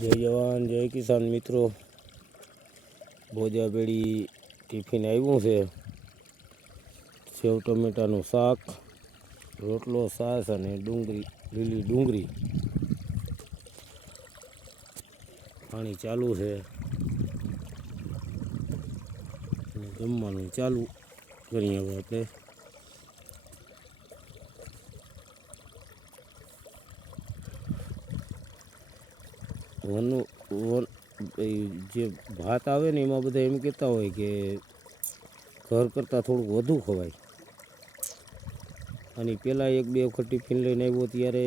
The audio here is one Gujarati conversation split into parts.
જય જવાન, જય કિસાન મિત્રો. ભોજાબેડી ટિફિન આવ્યું છે. સેવ ટમેટાનું શાક, રોટલો, સાસ અને ડુંગળી, લીલી ડુંગળી. પાણી ચાલુ છે. જમવાનું ચાલુ કરીએ હવે આપણે. વનનું વન જે ભાત આવે ને એમાં બધા એમ કહેતા હોય કે ઘર કરતાં થોડુંક વધુ ખવાય. અને પહેલાં એક બે વખત ટિફિન લઈને આવ્યો ત્યારે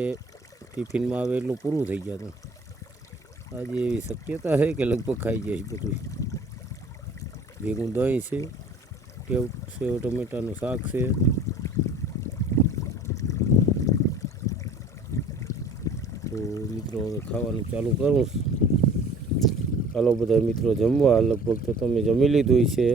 ટિફિનમાં આવે એટલું પૂરું થઈ હતું. આજે એવી શક્યતા છે કે લગભગ ખાઈ જાય બધું. ભેગું દહીં છે, ટેવ સેવ ટમેટાનું શાક છે તો મિત્રો હવે ખાવાનું ચાલુ કરું ચાલો બધા મિત્રો જમવા. લગભગ તો તમે જમી લીધું છે.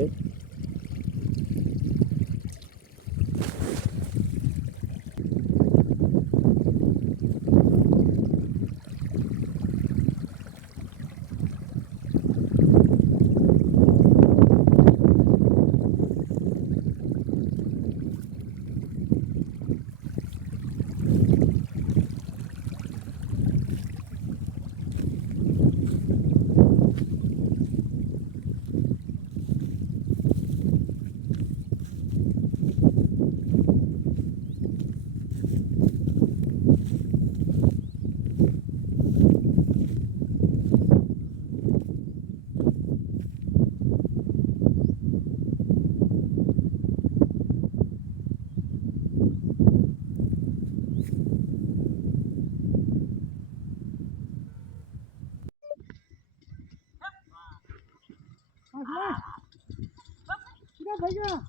ભૈયા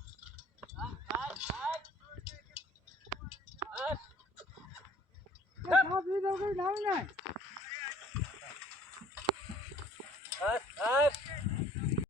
નાવ નાય હસ હસ